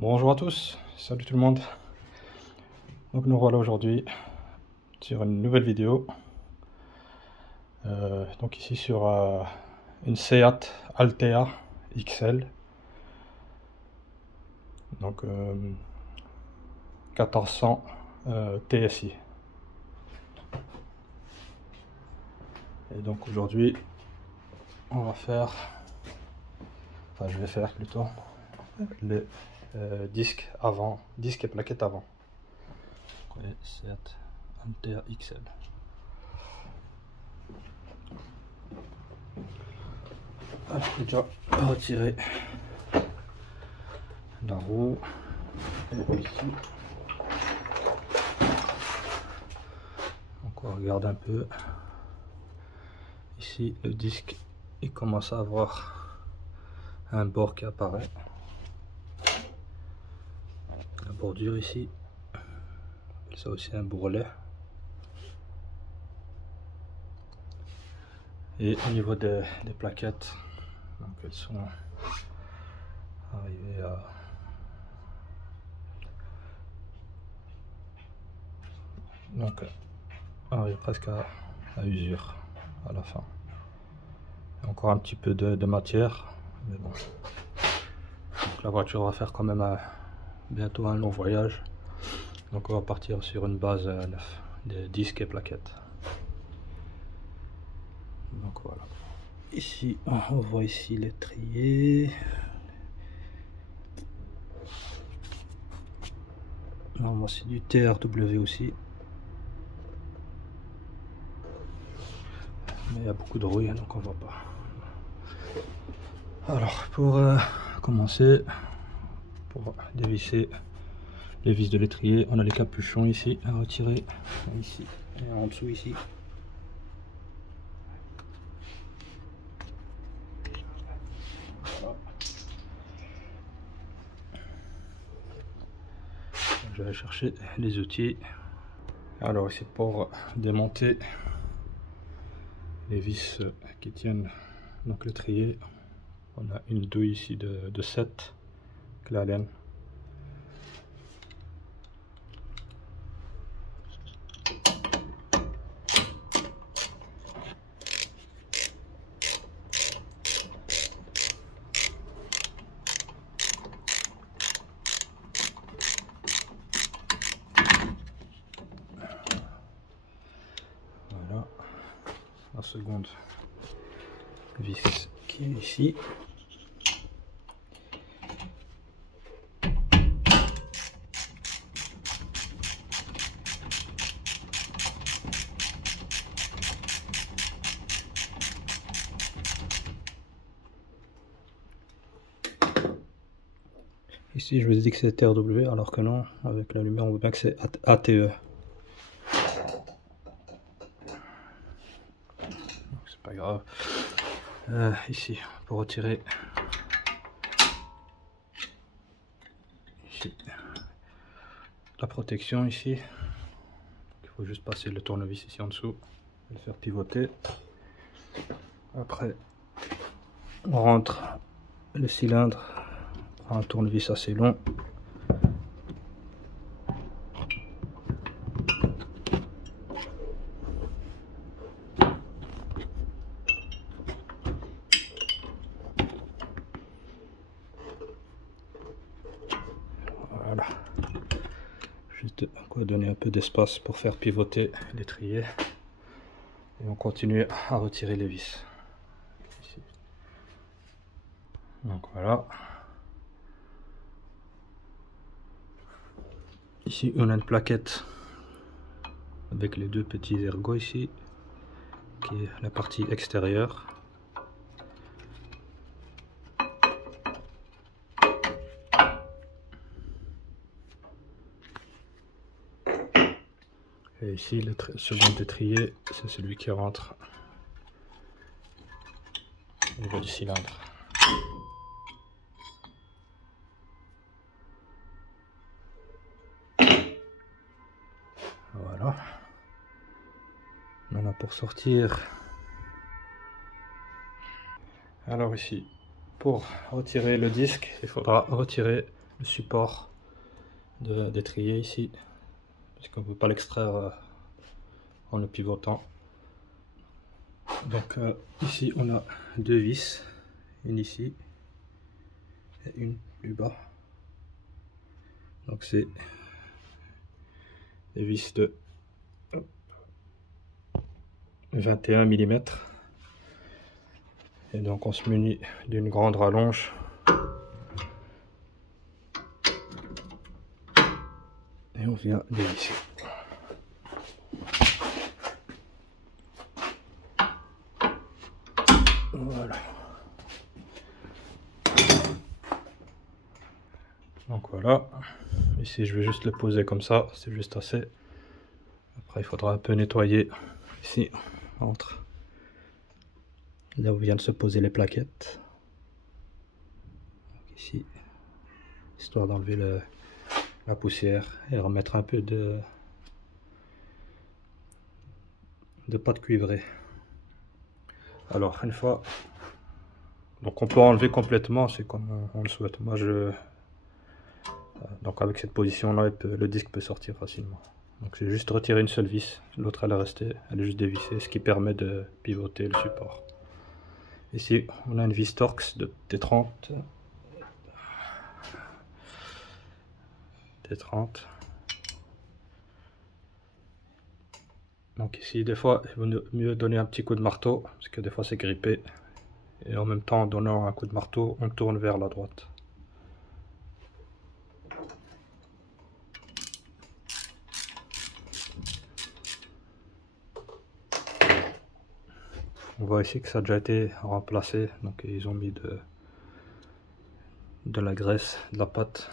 Bonjour à tous, salut tout le monde. Donc nous voilà aujourd'hui sur une nouvelle vidéo. Donc ici sur une Seat Altea XL. Donc 1400 TSI. Et donc aujourd'hui on va faire, enfin je vais faire plutôt les disques avant, disques et plaquettes avant. Et Seat Altea XL. Alors, j'ai déjà retiré la roue et ici. Donc on regarde un peu. Ici le disque il commence à avoir un bord qui apparaît. La bordure ici. Ça aussi un bourrelet. Et au niveau des plaquettes, donc elles sont arrivées à donc arrive presque à usure à la fin. Encore un petit peu de matière, mais bon. Donc la voiture va faire quand même bientôt un long voyage. Donc on va partir sur une base neuve, des disques et plaquettes. Donc voilà. Ici, on voit ici l'étrier. Normalement c'est du TRW aussi. Mais il y a beaucoup de rouille donc on voit pas. Alors pour commencer, pour dévisser les vis de l'étrier, on a les capuchons ici à retirer, ici et en dessous ici. Voilà. Je vais chercher les outils. Alors ici pour démonter les vis qui tiennent donc l'étrier, on a une douille ici de 7 clés Allen. Voilà, la seconde vis qui est ici. Ici, je vous ai dit que c'est TRW, alors que non, avec la lumière, on voit bien que c'est ATE. C'est pas grave. Ici, pour retirer ici, la protection ici, il faut juste passer le tournevis ici en dessous et le faire pivoter. Après, on rentre le cylindre. Un tournevis assez long. Voilà. Juste quoi donner un peu d'espace pour faire pivoter l'étrier. Et on continue à retirer les vis. Ici. Donc voilà. Ici on a une plaquette avec les deux petits ergots ici, qui est la partie extérieure. Et ici le second étrier, c'est celui qui rentre au niveau du cylindre. Voilà. Maintenant pour sortir. Alors ici, pour retirer le disque, il faudra retirer le support d'étrier ici, parce qu'on ne peut pas l'extraire en le pivotant. Donc ici on a deux vis, une ici et une plus bas. Donc c'est des vis de 21 mm. Et donc on se munit d'une grande rallonge. Et on vient dévisser. Voilà. Donc voilà. Ici je vais juste le poser comme ça, c'est juste assez. Après il faudra un peu nettoyer ici, entre là où viennent se poser les plaquettes. Donc ici, histoire d'enlever la poussière et remettre un peu de pâte cuivrée. Alors une fois, donc on peut enlever complètement, c'est comme on le souhaite. Moi donc avec cette position là le disque peut sortir facilement. Donc j'ai juste retiré une seule vis, l'autre elle est restée, elle est juste dévissée, ce qui permet de pivoter le support. Ici on a une vis Torx de T30. Donc ici des fois il vaut mieux donner un petit coup de marteau, parce que des fois c'est grippé. Et en même temps en donnant un coup de marteau, on tourne vers la droite. On voit ici que ça a déjà été remplacé, donc ils ont mis de la graisse, de la pâte.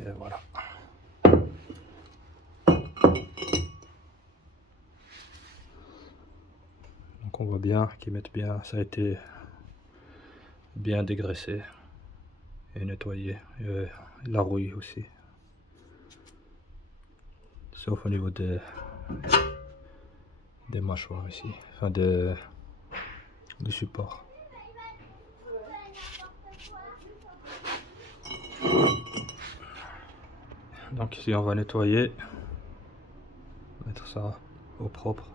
Et voilà. Donc on voit bien qu'ils mettent bien, ça a été bien dégraissé et nettoyé. Et la rouille aussi. Sauf au niveau des mâchoires ici, enfin du support. Donc ici on va nettoyer, mettre ça au propre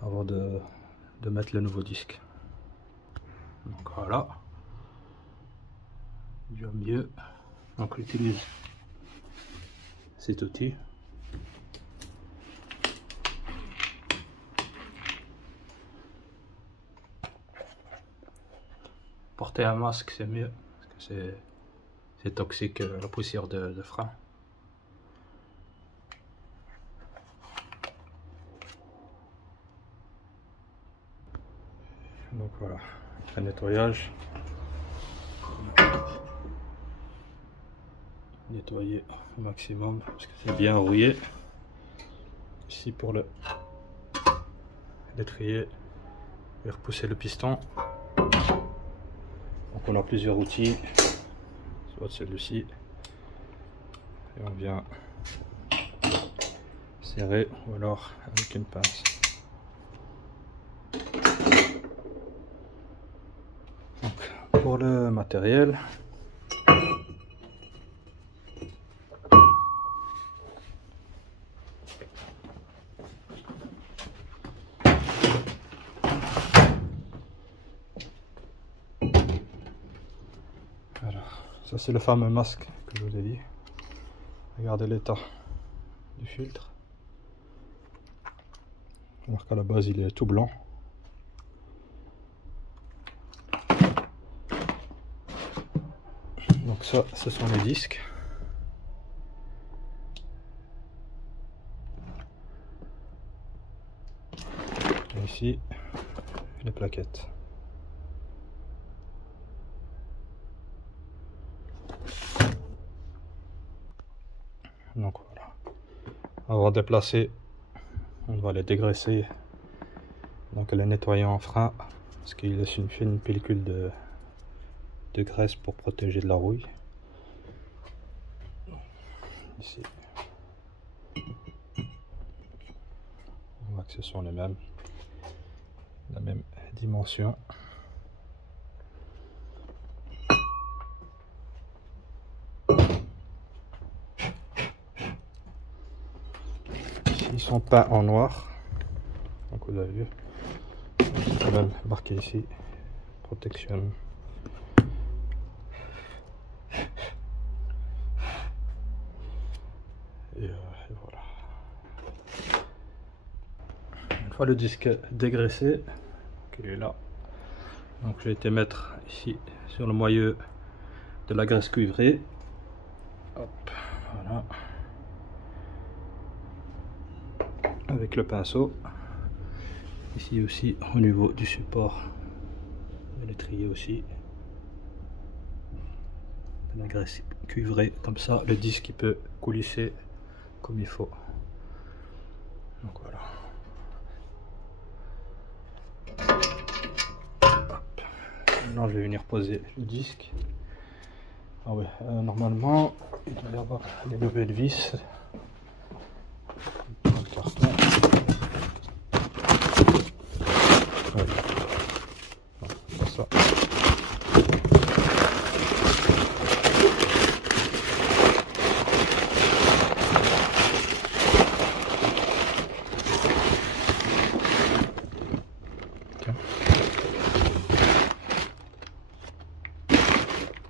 avant de mettre le nouveau disque. Donc voilà, déjà mieux. Donc on utilise cet outil. Porter un masque c'est mieux, parce que c'est toxique la poussière de frein. Donc voilà, un nettoyage. Nettoyer au maximum parce que c'est bien rouillé. Ici pour l'étrier et repousser le piston. Donc on a plusieurs outils, soit celui-ci, et on vient serrer ou alors avec une pince. Donc, pour le matériel, ça c'est le fameux masque que je vous ai dit. Regardez l'état du filtre. Alors qu'à la base il est tout blanc. Donc ça, ce sont les disques. Et ici, les plaquettes. Donc voilà. Avant de déplacer, on va les dégraisser. Donc les nettoyer en frein parce qu'il laisse une pellicule de graisse pour protéger de la rouille. Ici, on voit que ce sont les mêmes, la même dimension. Ils sont peints en noir, donc vous avez vu, c'est quand même marqué ici protection. Et voilà. Une fois le disque dégraissé, il est là, donc j'ai été mettre ici sur le moyeu de la graisse cuivrée. Hop, voilà. Avec le pinceau. Ici aussi au niveau du support de l'étrier aussi. De la graisse cuivrée, comme ça le disque il peut coulisser comme il faut. Donc voilà. Hop. Maintenant je vais venir poser le disque. Ah ouais, normalement il doit y avoir les nouvelles vis dans le carton. Ouais. Comme ça.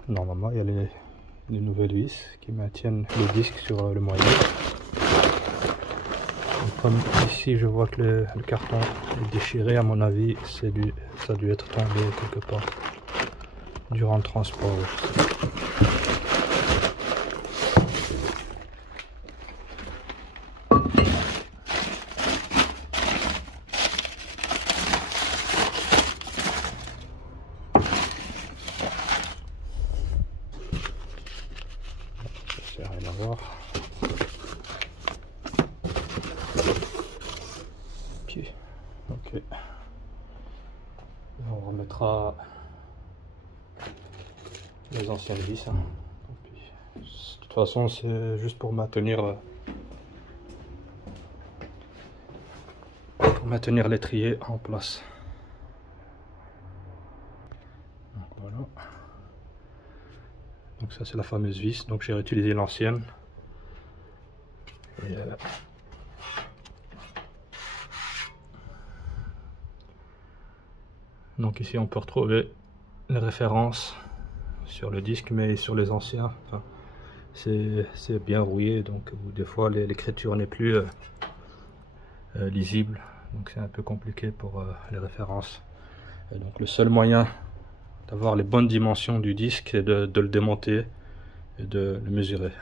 Normalement, il y a les nouvelles vis qui maintiennent le disque sur le moyeu. Comme ici, je vois que le carton est déchiré, à mon avis, ça a dû être tombé quelque part durant le transport. Ça n'a rien à voir. Ok. On remettra les anciennes vis. Hein. De toute façon, c'est juste pour maintenir l'étrier en place. Donc voilà. Donc ça c'est la fameuse vis. Donc j'ai réutilisé l'ancienne. Donc ici on peut retrouver les références sur le disque, mais sur les anciens, enfin, c'est bien rouillé, donc des fois l'écriture n'est plus lisible, donc c'est un peu compliqué pour les références. Et donc le seul moyen d'avoir les bonnes dimensions du disque est de le démonter et de le mesurer.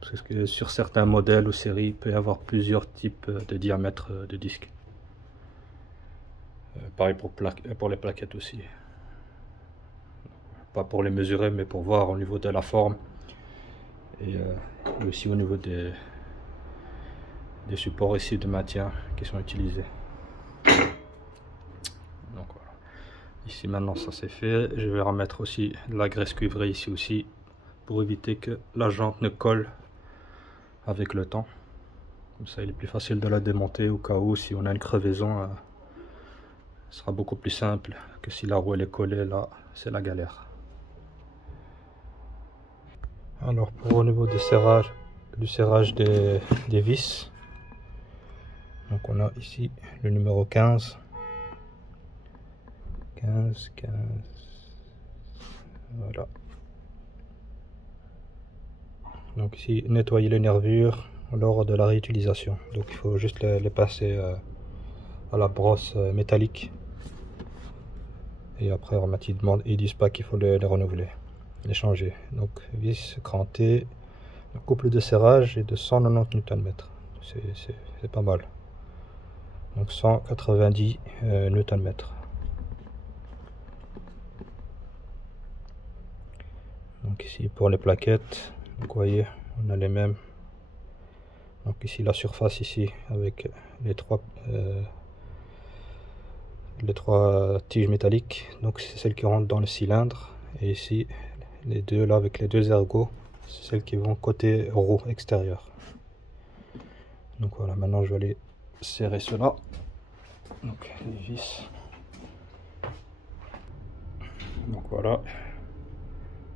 Parce que sur certains modèles ou séries, il peut y avoir plusieurs types de diamètres de disque. Pareil pour les plaquettes aussi. Pas pour les mesurer, mais pour voir au niveau de la forme. Et aussi au niveau des supports ici de maintien qui sont utilisés. Donc voilà. Ici maintenant ça c'est fait. Je vais remettre aussi de la graisse cuivrée ici aussi, pour éviter que la jante ne colle avec le temps. Comme ça il est plus facile de la démonter au cas où si on a une crevaison. Ce sera beaucoup plus simple que si la roue elle est collée, là c'est la galère. Alors pour au niveau du serrage des vis, donc on a ici le numéro 15, voilà. Donc ici nettoyer les nervures lors de la réutilisation, donc il faut juste les passer à la brosse métallique. Et après ils disent pas qu'il faut les renouveler, les changer. Donc vis crantée, le couple de serrage est de 190 Nm, c'est pas mal. Donc 190 Nm. Donc ici pour les plaquettes, donc vous voyez on a les mêmes. Donc ici la surface ici avec les trois les 3 tiges métalliques, donc c'est celles qui rentrent dans le cylindre, et ici les deux là avec les 2 ergots, c'est celles qui vont côté roue extérieure. Donc voilà, maintenant je vais aller serrer cela. Donc les vis. Donc voilà,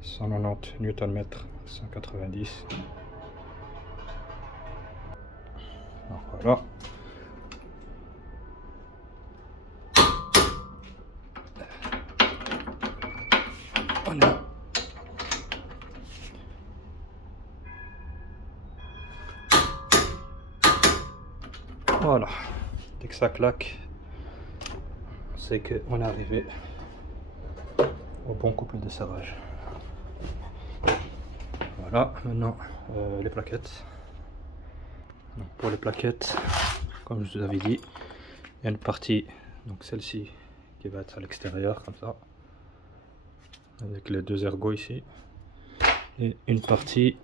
190 Nm, 190. Donc voilà. Voilà. Voilà. Dès que ça claque, c'est qu'on est arrivé au bon couple de serrage. Voilà, maintenant les plaquettes. Donc pour les plaquettes, comme je vous avais dit, il y a une partie, donc celle-ci, qui va être à l'extérieur, comme ça, avec les 2 ergots ici, et une partie,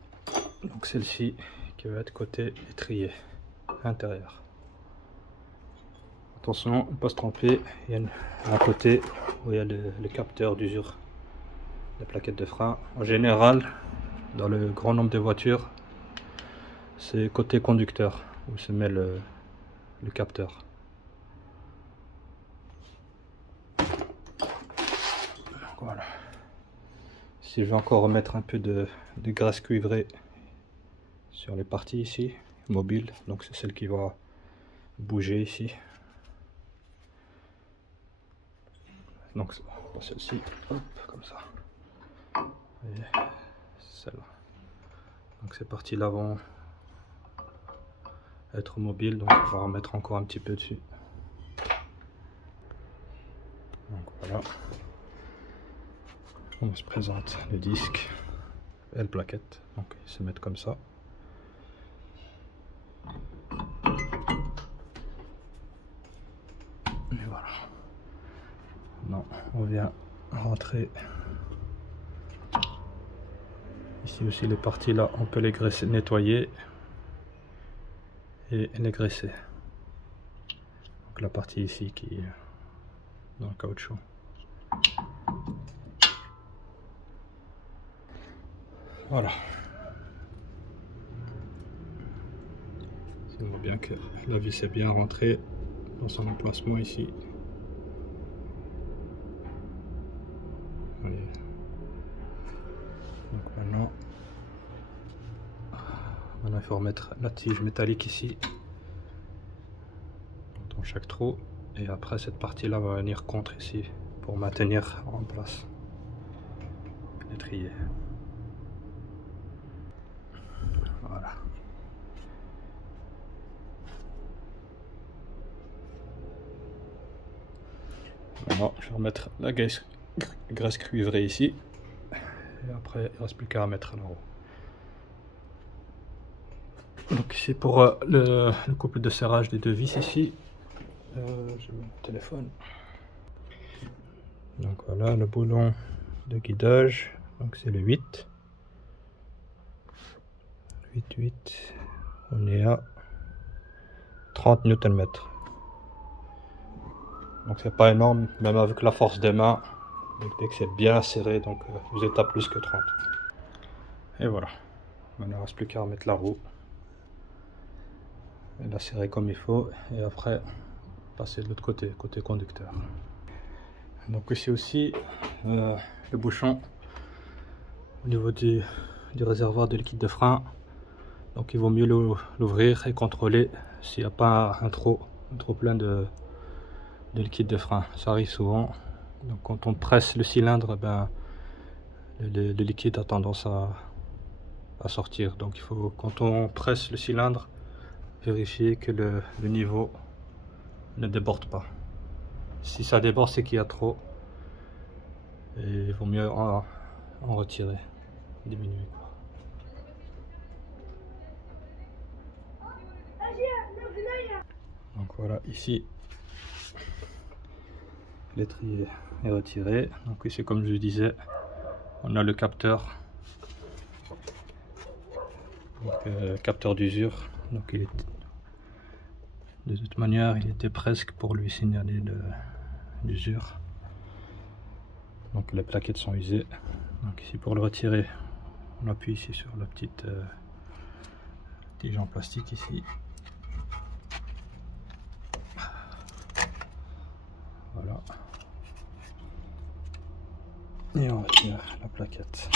donc celle-ci, qui va être côté étrier, intérieur. Attention, ne pas se tromper, il y a un côté où il y a le capteur d'usure des plaquettes de frein. En général, dans le grand nombre de voitures, c'est côté conducteur où se met le capteur. Voilà. Si je vais encore remettre un peu de graisse cuivrée sur les parties ici, mobiles, donc c'est celle qui va bouger ici. Donc celle-ci, comme ça. Et celle-là. Donc ces parties-là vont être mobiles, donc on va remettre encore un petit peu dessus. Donc voilà. On se présente le disque et la plaquette. Donc ils se mettent comme ça. Et voilà. Non, on vient rentrer ici aussi les parties là, on peut les graisser, nettoyer et les graisser. Donc la partie ici qui est dans le caoutchouc. Voilà. On voit bien que la vis est bien rentrée dans son emplacement ici. Voyez. Donc maintenant il faut remettre la tige métallique ici dans chaque trou, et après cette partie là va venir contre ici pour maintenir en place l'étrier. Voilà. Maintenant je vais remettre la graisse cuivrée ici, et après il ne reste plus qu'à mettre là-haut. Donc ici pour le couple de serrage des 2 vis ici, je mets mon téléphone. Donc voilà le boulon de guidage, donc c'est le 8. 8, on est à 30 Nm. Donc c'est pas énorme, même avec la force des mains. Donc dès que c'est bien serré, donc vous êtes à plus que 30. Et voilà. Maintenant il ne reste plus qu'à remettre la roue. Et la serrer comme il faut, et après passer de l'autre côté, côté conducteur. Donc ici aussi le bouchon au niveau du réservoir de liquide de frein. Donc il vaut mieux l'ouvrir et contrôler s'il n'y a pas un trop plein de liquide de frein. Ça arrive souvent. Donc quand on presse le cylindre, ben, le liquide a tendance à sortir. Donc il faut, quand on presse le cylindre, vérifier que le niveau ne déborde pas. Si ça déborde, c'est qu'il y a trop, et il vaut mieux en retirer, diminuer. Donc voilà, ici l'étrier est retiré. Donc ici, comme je disais, on a le capteur, capteur d'usure. Donc il est, de toute manière, il était presque pour lui signaler d'usure. Donc les plaquettes sont usées. Donc ici pour le retirer, on appuie ici sur la petite tige en plastique ici. Voilà. Et on retire la plaquette.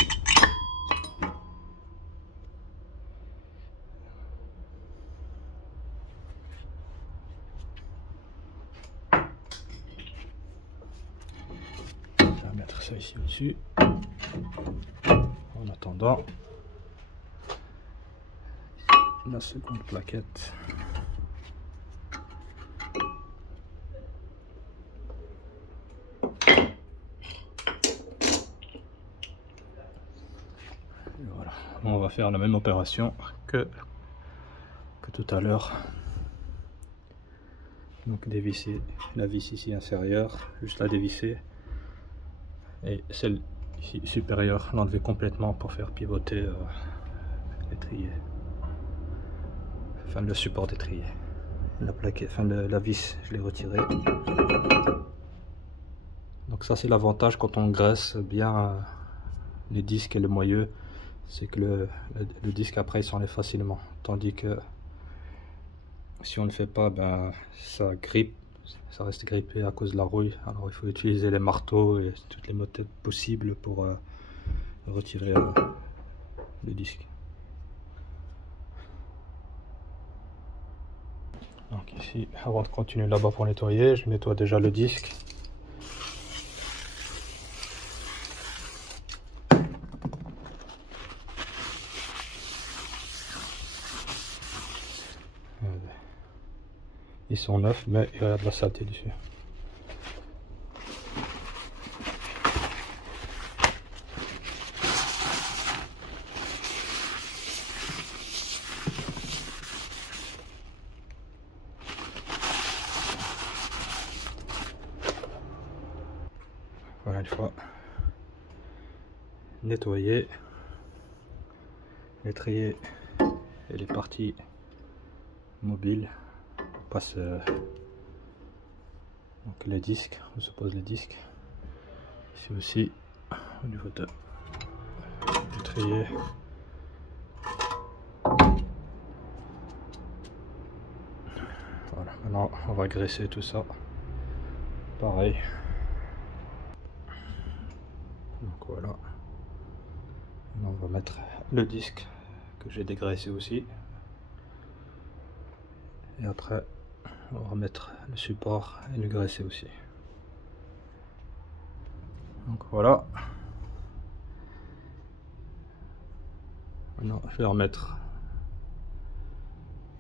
On va mettre ça ici au-dessus. En attendant la seconde plaquette. Voilà, on va faire la même opération que tout à l'heure. Donc dévisser la vis ici inférieure, juste la dévisser, et celle ici supérieure l'enlever complètement pour faire pivoter l'étrier, enfin le support d'étrier. La plaquette, enfin la vis, je l'ai retirée. Donc ça c'est l'avantage quand on graisse bien les disques et le moyeu, c'est que le disque après il s'enlève facilement, tandis que si on ne le fait pas, ben ça grippe, ça reste grippé à cause de la rouille. Alors il faut utiliser les marteaux et toutes les méthodes possibles pour retirer le disque. Donc ici, avant de continuer là-bas pour nettoyer, je nettoie déjà le disque. Ils sont neufs, mais il y a de la saleté dessus. Voilà, une fois nettoyé, l'étrier et les parties mobiles, on passe donc les disques, on se pose les disques ici aussi au niveau de l'étrier. Voilà, maintenant on va graisser tout ça pareil. Donc voilà, maintenant on va mettre le disque que j'ai dégraissé aussi, et après on va remettre le support et le graisser aussi. Donc voilà, maintenant je vais remettre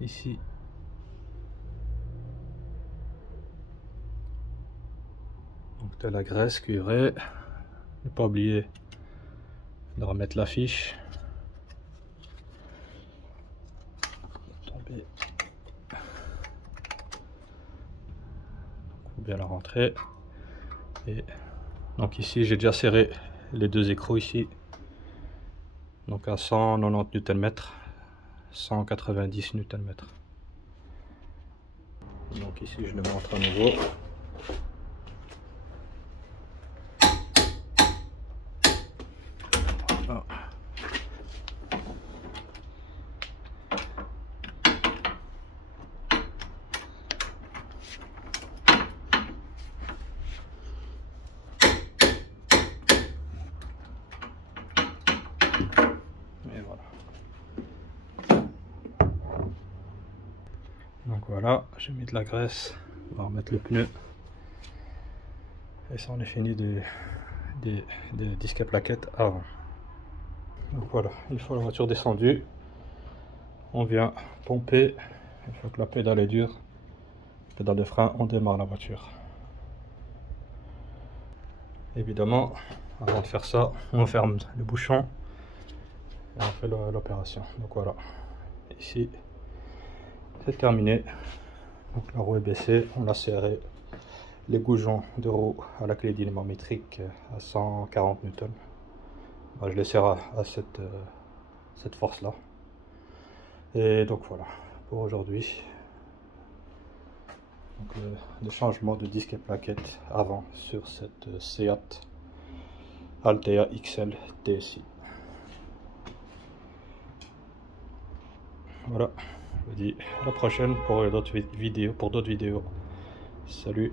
ici donc de la graisse cuivrée. Ne pas oublier de remettre la fiche. Tomber. Faut bien la rentrer. Et donc ici j'ai déjà serré les deux écrous ici. Donc à 190 Nm, 190 Nm. Donc ici je le montre à nouveau. Voilà. Et voilà. Donc voilà, j'ai mis de la graisse, on va remettre le pneu. Et ça on est fini des disques à plaquettes avant. Donc voilà, une fois la voiture descendue, on vient pomper. Une fois que la pédale est dure, pédale de frein, on démarre la voiture. Évidemment, avant de faire ça, on ferme le bouchon et on fait l'opération. Donc voilà, ici c'est terminé. Donc la roue est baissée, on a serré les goujons de roue à la clé dynamométrique à 140 Newton. Je les serre à cette force là. Et donc voilà pour aujourd'hui. Donc le changement de disque et plaquettes avant sur cette Seat Altea XL TSI. Voilà, je vous dis à la prochaine pour d'autres vidéos. Salut.